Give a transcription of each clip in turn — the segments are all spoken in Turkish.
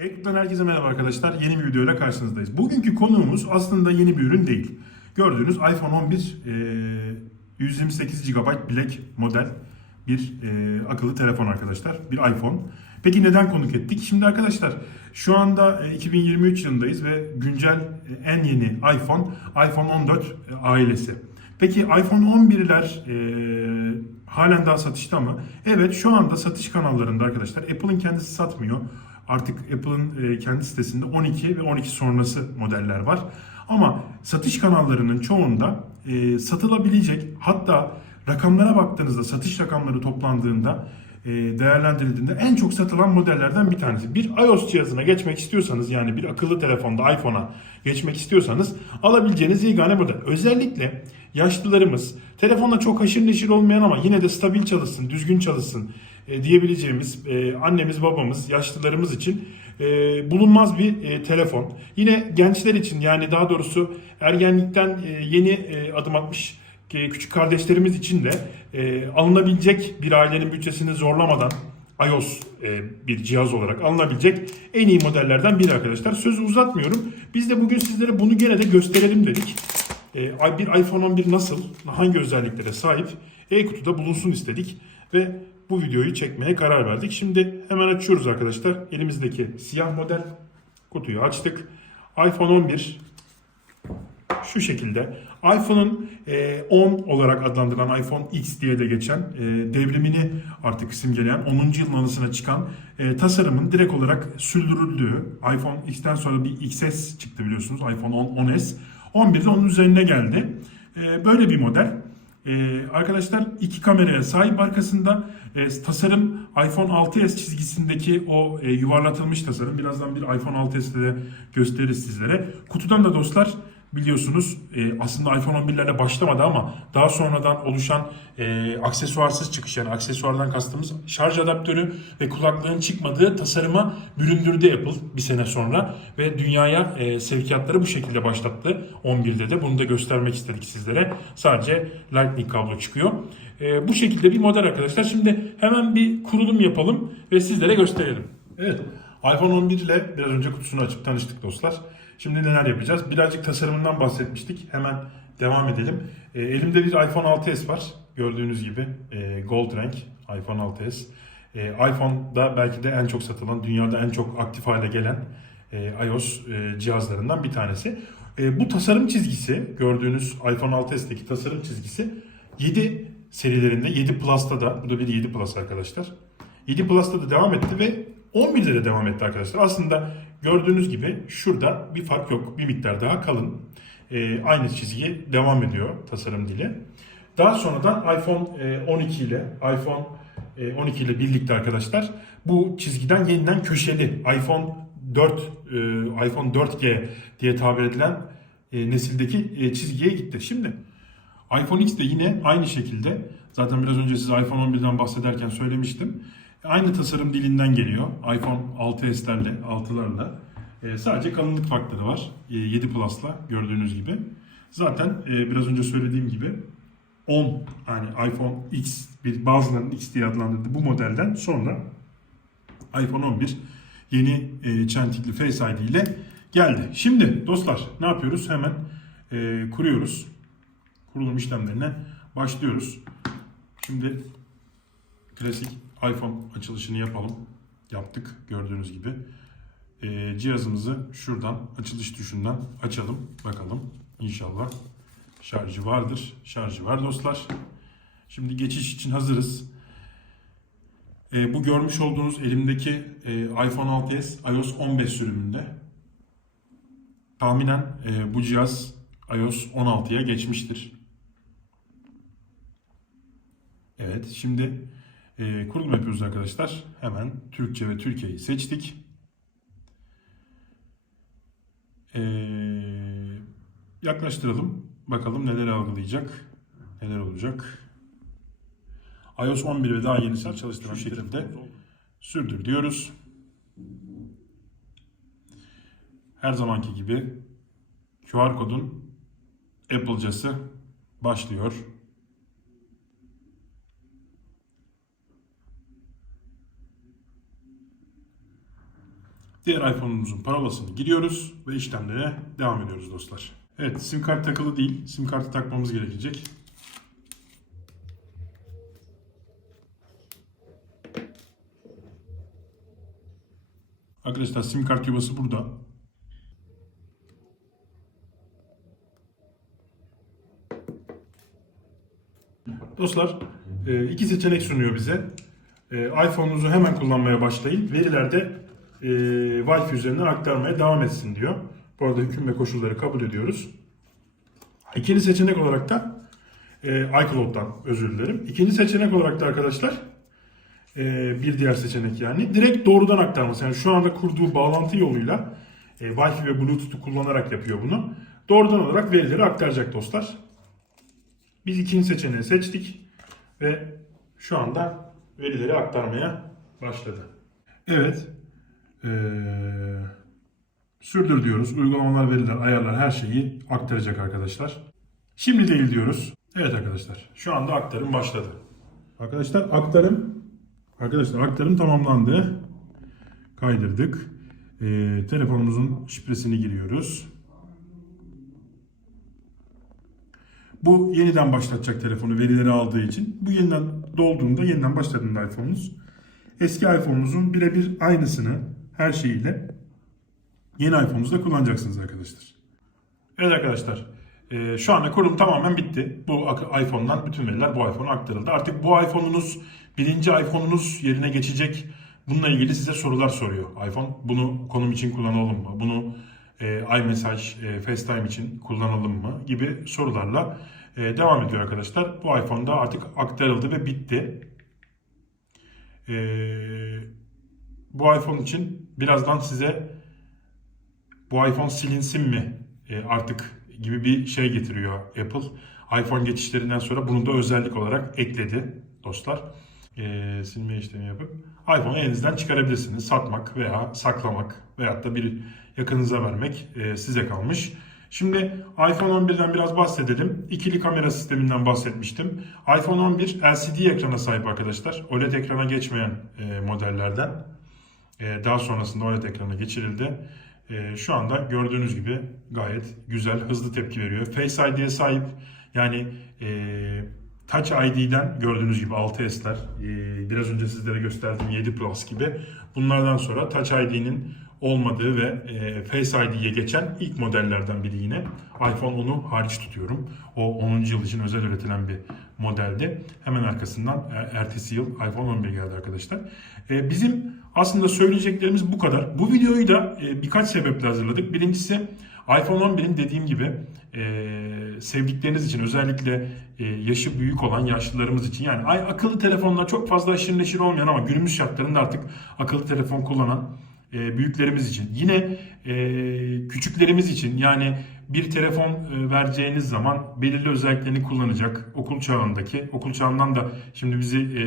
Ekran'dan herkese merhaba arkadaşlar. Yeni bir videoyla karşınızdayız. Bugünkü konuğumuz aslında yeni bir ürün değil. Gördüğünüz iPhone 11 e, 128 GB Black model bir e, akıllı telefon arkadaşlar. Bir iPhone. Peki neden konuk ettik? Şimdi arkadaşlar şu anda e, 2023 yılındayız ve güncel e, en yeni iPhone iPhone 14 e, ailesi. Peki iPhone 11'ler e, halen daha satışta mı? Evet şu anda satış kanallarında arkadaşlar Apple'ın kendisi satmıyor. Artık Apple'ın e, kendi sitesinde 12 ve 12 sonrası modeller var. Ama satış kanallarının çoğunda e, satılabilecek hatta rakamlara baktığınızda satış rakamları toplandığında e, değerlendirildiğinde en çok satılan modellerden bir tanesi. Bir iOS cihazına geçmek istiyorsanız yani bir akıllı telefonda iPhone'a geçmek istiyorsanız alabileceğiniz yegane model. Özellikle yaşlılarımız telefonla çok haşır neşir olmayan ama yine de stabil çalışsın, düzgün çalışsın e, diyebileceğimiz e, annemiz, babamız, yaşlılarımız için e, bulunmaz bir telefon. Yine gençler için yani daha doğrusu ergenlikten yeni adım atmış küçük kardeşlerimiz için de alınabilecek bir ailenin bütçesini zorlamadan iOS bir cihaz olarak alınabilecek en iyi modellerden biri arkadaşlar. Sözü uzatmıyorum. Biz de bugün sizlere bunu gene de gösterelim dedik. Bir iPhone 11 nasıl, hangi özelliklere sahip e-kutuda bulunsun istedik ve bu videoyu çekmeye karar verdik. Şimdi hemen açıyoruz arkadaşlar. Elimizdeki siyah model kutuyu açtık. iPhone 11 şu şekilde iPhone'un e, 10 olarak adlandırılan iPhone X diye de geçen e, devrimini artık simgeleyen 10. yılın anısına çıkan e, tasarımın direkt olarak sürdürüldüğü iPhone X'ten sonra bir XS çıktı biliyorsunuz iPhone 10 10s 11 de onun üzerine geldi. E, böyle bir model. E, arkadaşlar iki kameraya sahip arkasında e, tasarım iPhone 6s çizgisindeki o e, yuvarlatılmış tasarım. Birazdan bir iPhone 6s'te de gösteririz sizlere. Kutudan da dostlar biliyorsunuz e, aslında iPhone 11'lerle başlamadı ama daha sonradan oluşan e, aksesuarsız çıkış yani aksesuardan kastımız şarj adaptörü ve kulaklığın çıkmadığı tasarıma büründürdü Apple bir sene sonra ve dünyaya e, sevkiyatları bu şekilde başlattı 11'de de bunu da göstermek istedik sizlere sadece Lightning kablo çıkıyor. E, bu şekilde bir model arkadaşlar şimdi hemen bir kurulum yapalım ve sizlere gösterelim. Evet iPhone 11 ile biraz önce kutusunu açıp tanıştık dostlar. Şimdi neler yapacağız? Birazcık tasarımından bahsetmiştik. Hemen devam edelim. E, elimde bir iPhone 6s var. Gördüğünüz gibi e, gold renk iPhone 6s. E, iPhone'da belki de en çok satılan, dünyada en çok aktif hale gelen e, iOS e, cihazlarından bir tanesi. E, bu tasarım çizgisi, gördüğünüz iPhone 6s'teki tasarım çizgisi 7 serilerinde, 7 Plus'ta da, bu da bir 7 Plus arkadaşlar. 7 Plus'ta da devam etti ve 11'de de devam etti arkadaşlar. Aslında gördüğünüz gibi şurada bir fark yok. Bir miktar daha kalın. Ee, aynı çizgi devam ediyor tasarım dili. Daha sonradan iPhone e, 12 ile iPhone e, 12 ile birlikte arkadaşlar bu çizgiden yeniden köşeli iPhone 4 e, iPhone 4G diye tabir edilen e, nesildeki e, çizgiye gitti. Şimdi iPhone X de yine aynı şekilde zaten biraz önce size iPhone 11'den bahsederken söylemiştim. Aynı tasarım dilinden geliyor. iPhone 6s'lerle, 6'larla. E, sadece kalınlık farkları var. E, 7 Plus'la gördüğünüz gibi. Zaten e, biraz önce söylediğim gibi 10 yani iPhone X bir bazılarının X diye adlandırdığı bu modelden sonra iPhone 11 yeni e, çentikli Face ID ile geldi. Şimdi dostlar ne yapıyoruz? Hemen e, kuruyoruz. Kurulum işlemlerine başlıyoruz. Şimdi klasik iPhone açılışını yapalım. Yaptık gördüğünüz gibi. Ee, cihazımızı şuradan açılış tuşundan açalım. Bakalım inşallah şarjı vardır. Şarjı var dostlar. Şimdi geçiş için hazırız. Ee, bu görmüş olduğunuz elimdeki e, iPhone 6s iOS 15 sürümünde. Tahminen e, bu cihaz iOS 16'ya geçmiştir. Evet şimdi e, kurulum yapıyoruz arkadaşlar. Hemen Türkçe ve Türkiye'yi seçtik. E, yaklaştıralım. Bakalım neler algılayacak. Neler olacak. iOS 11 ve daha yenisini çalıştıran şekilde sürdür diyoruz. Her zamanki gibi QR kodun Apple'cası başlıyor. Diğer iPhone'umuzun parolasını giriyoruz ve işlemlere devam ediyoruz dostlar. Evet sim kart takılı değil. Sim kartı takmamız gerekecek. Arkadaşlar sim kart yuvası burada. Dostlar e, iki seçenek sunuyor bize. E, iPhone'unuzu hemen kullanmaya başlayın. Veriler de e, Wi-Fi üzerinden aktarmaya devam etsin diyor. Bu arada hüküm ve koşulları kabul ediyoruz. İkinci seçenek olarak da e, iCloud'dan özür dilerim. İkinci seçenek olarak da arkadaşlar e, bir diğer seçenek yani direkt doğrudan aktarması. Yani şu anda kurduğu bağlantı yoluyla e, Wi-Fi ve Bluetooth'u kullanarak yapıyor bunu. Doğrudan olarak verileri aktaracak dostlar. Biz ikinci seçeneği seçtik ve şu anda verileri aktarmaya başladı. Evet. Ee, sürdür diyoruz. Uygulamalar, veriler, ayarlar her şeyi aktaracak arkadaşlar. Şimdi değil diyoruz. Evet arkadaşlar. Şu anda aktarım başladı. Arkadaşlar aktarım Arkadaşlar aktarım tamamlandı. Kaydırdık. Ee, telefonumuzun şifresini giriyoruz. Bu yeniden başlatacak telefonu verileri aldığı için. Bu yeniden dolduğunda yeniden başladığında iPhone'unuz. Eski iPhone'unuzun birebir aynısını her şeyiyle yeni iPhone'unuzda kullanacaksınız arkadaşlar. Evet arkadaşlar. e, şu anda kurum tamamen bitti. Bu iPhone'dan bütün veriler bu iPhone'a aktarıldı. Artık bu iPhone'unuz birinci iPhone'unuz yerine geçecek. Bununla ilgili size sorular soruyor iPhone. Bunu konum için kullanalım mı? Bunu e, iMessage, e, FaceTime için kullanalım mı? Gibi sorularla e, devam ediyor arkadaşlar. Bu iPhone'da artık aktarıldı ve bitti. E, bu iPhone için birazdan size bu iPhone silinsin mi e, artık gibi bir şey getiriyor Apple. iPhone geçişlerinden sonra bunu da özellik olarak ekledi dostlar. E, silme işlemi yapıp iPhone'u elinizden çıkarabilirsiniz. Satmak veya saklamak veyahut da bir yakınıza vermek e, size kalmış. Şimdi iPhone 11'den biraz bahsedelim. İkili kamera sisteminden bahsetmiştim. iPhone 11 LCD ekrana sahip arkadaşlar. OLED ekrana geçmeyen e, modellerden. E, daha sonrasında OLED ekrana geçirildi. E, şu anda gördüğünüz gibi gayet güzel, hızlı tepki veriyor. Face ID'ye sahip. Yani e, Touch ID'den gördüğünüz gibi 6S'ler, e, biraz önce sizlere gösterdiğim 7 Plus gibi. Bunlardan sonra Touch ID'nin olmadığı ve e, Face ID'ye geçen ilk modellerden biri yine. iPhone 10'u hariç tutuyorum. O 10. yıl için özel üretilen bir modeldi. Hemen arkasından e, ertesi yıl iPhone 11 geldi arkadaşlar. E, bizim aslında söyleyeceklerimiz bu kadar. Bu videoyu da birkaç sebeple hazırladık. Birincisi iPhone 11'in dediğim gibi sevdikleriniz için özellikle e, yaşı büyük olan yaşlılarımız için yani akıllı telefonla çok fazla aşırı neşir olmayan ama günümüz şartlarında artık akıllı telefon kullanan e, büyüklerimiz için yine e, küçüklerimiz için yani bir telefon e, vereceğiniz zaman belirli özelliklerini kullanacak okul çağındaki okul çağından da şimdi bizi e,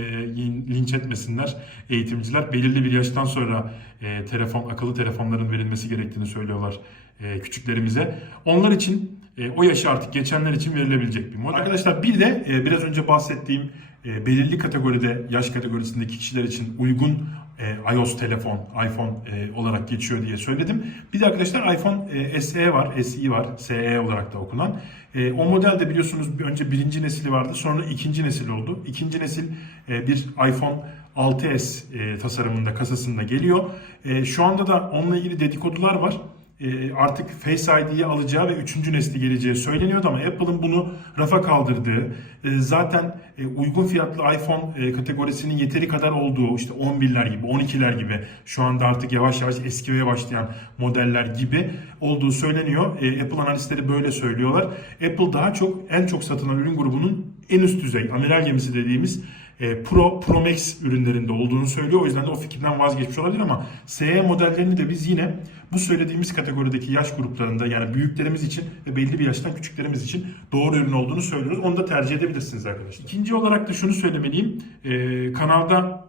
linç etmesinler eğitimciler belirli bir yaştan sonra e, telefon akıllı telefonların verilmesi gerektiğini söylüyorlar e, küçüklerimize. Onlar için e, o yaşı artık geçenler için verilebilecek bir model. Arkadaşlar bir de e, biraz önce bahsettiğim e, belirli kategoride yaş kategorisindeki kişiler için uygun e, iOS telefon, iPhone e, olarak geçiyor diye söyledim. Bir de arkadaşlar iPhone e, SE var, SE var, SE olarak da okunan. E, o modelde biliyorsunuz bir- önce birinci nesili vardı, sonra ikinci nesil oldu. İkinci nesil e, bir iPhone 6s e, tasarımında, kasasında geliyor. E, şu anda da onunla ilgili dedikodular var artık Face ID'yi alacağı ve üçüncü nesli geleceği söyleniyordu ama Apple'ın bunu rafa kaldırdığı, e, zaten e, uygun fiyatlı iPhone e, kategorisinin yeteri kadar olduğu işte 11'ler gibi, 12'ler gibi şu anda artık yavaş yavaş eskimeye başlayan modeller gibi olduğu söyleniyor. Apple analistleri böyle söylüyorlar. Apple daha çok en çok satılan ürün grubunun en üst düzey amiral gemisi dediğimiz Pro, Pro Max ürünlerinde olduğunu söylüyor. O yüzden de o fikirden vazgeçmiş olabilir ama SE modellerini de biz yine bu söylediğimiz kategorideki yaş gruplarında yani büyüklerimiz için ve belli bir yaştan küçüklerimiz için doğru ürün olduğunu söylüyoruz. Onu da tercih edebilirsiniz arkadaşlar. İkinci olarak da şunu söylemeliyim. E, kanalda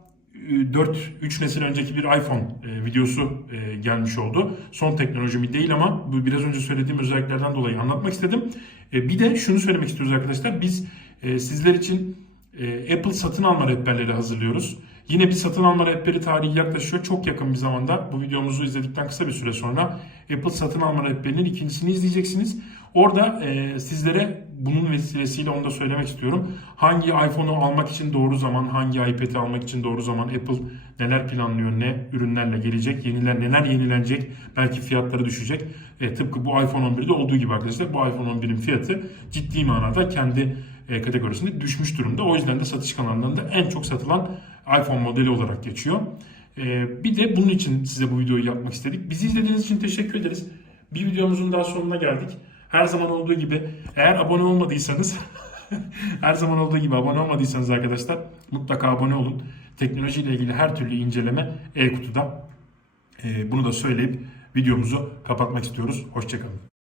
4-3 nesil önceki bir iPhone e, videosu e, gelmiş oldu. Son teknoloji mi değil ama bu biraz önce söylediğim özelliklerden dolayı anlatmak istedim. E, bir de şunu söylemek istiyoruz arkadaşlar. Biz e, sizler için e, Apple satın alma rehberleri hazırlıyoruz. Yine bir satın alma rehberi tarihi yaklaşıyor. Çok yakın bir zamanda bu videomuzu izledikten kısa bir süre sonra Apple satın alma rehberinin ikincisini izleyeceksiniz. Orada e, sizlere bunun vesilesiyle onu da söylemek istiyorum. Hangi iPhone'u almak için doğru zaman, hangi iPad'i almak için doğru zaman, Apple neler planlıyor, ne ürünlerle gelecek, yeniler neler yenilenecek, belki fiyatları düşecek. E, tıpkı bu iPhone 11'de olduğu gibi arkadaşlar bu iPhone 11'in fiyatı ciddi manada kendi kategorisinde düşmüş durumda. O yüzden de satış kanallarında en çok satılan iPhone modeli olarak geçiyor. E, bir de bunun için size bu videoyu yapmak istedik. Bizi izlediğiniz için teşekkür ederiz. Bir videomuzun daha sonuna geldik. Her zaman olduğu gibi eğer abone olmadıysanız her zaman olduğu gibi abone olmadıysanız arkadaşlar mutlaka abone olun. Teknolojiyle ilgili her türlü inceleme e-kutuda. E, bunu da söyleyip videomuzu kapatmak istiyoruz. Hoşçakalın.